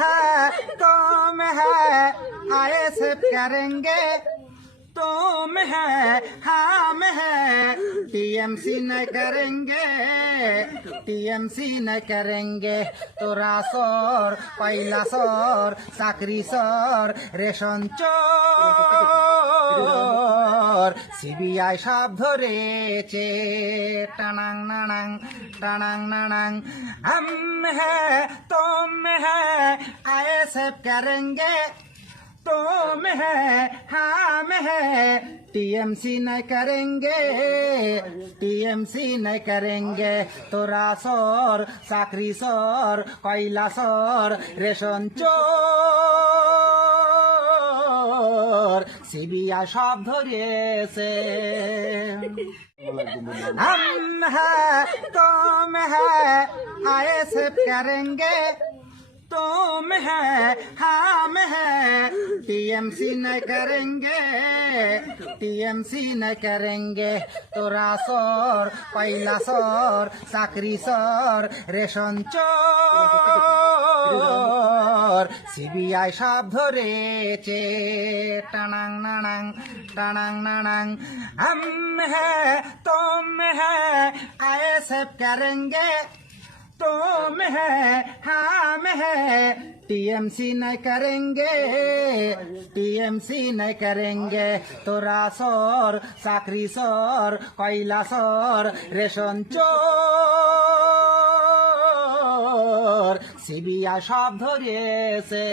है तुम है आए सिर्फ करेंगे तुम है हम है टीएमसी न करेंगे टीएमसी न करेंगे তোরা সর পয়লা সর চাকরি সর রেশন চোর সিবিআই সব ধরেছে টানাং নানাং টানাং নানাং हम है तुम है आए सब करेंगे तुम है हम है टीएमसी न करेंगे टीएमसी न करेंगे তোরা সর চাকরি সর কয়লা সর রেশন চোর সিবিআই সব ধরেছে हम है तुम है आए सब करेंगे तुम है हम है टीएमसी न करेंगे टीएमसी न करेंगे তোরা সর পয়লা সর চাকরি সর রেশন চোর সিবিআই সব ধরেছে টানাং নানাং টানাং নানাং हम है तुम है आए सब करेंगे तुम है हम है टीएमसी न करेंगे टीएमसी न करेंगे তোরা সর চাকরি সর কয়লা সর রেশন চোর সিবিআই সব ধরেছে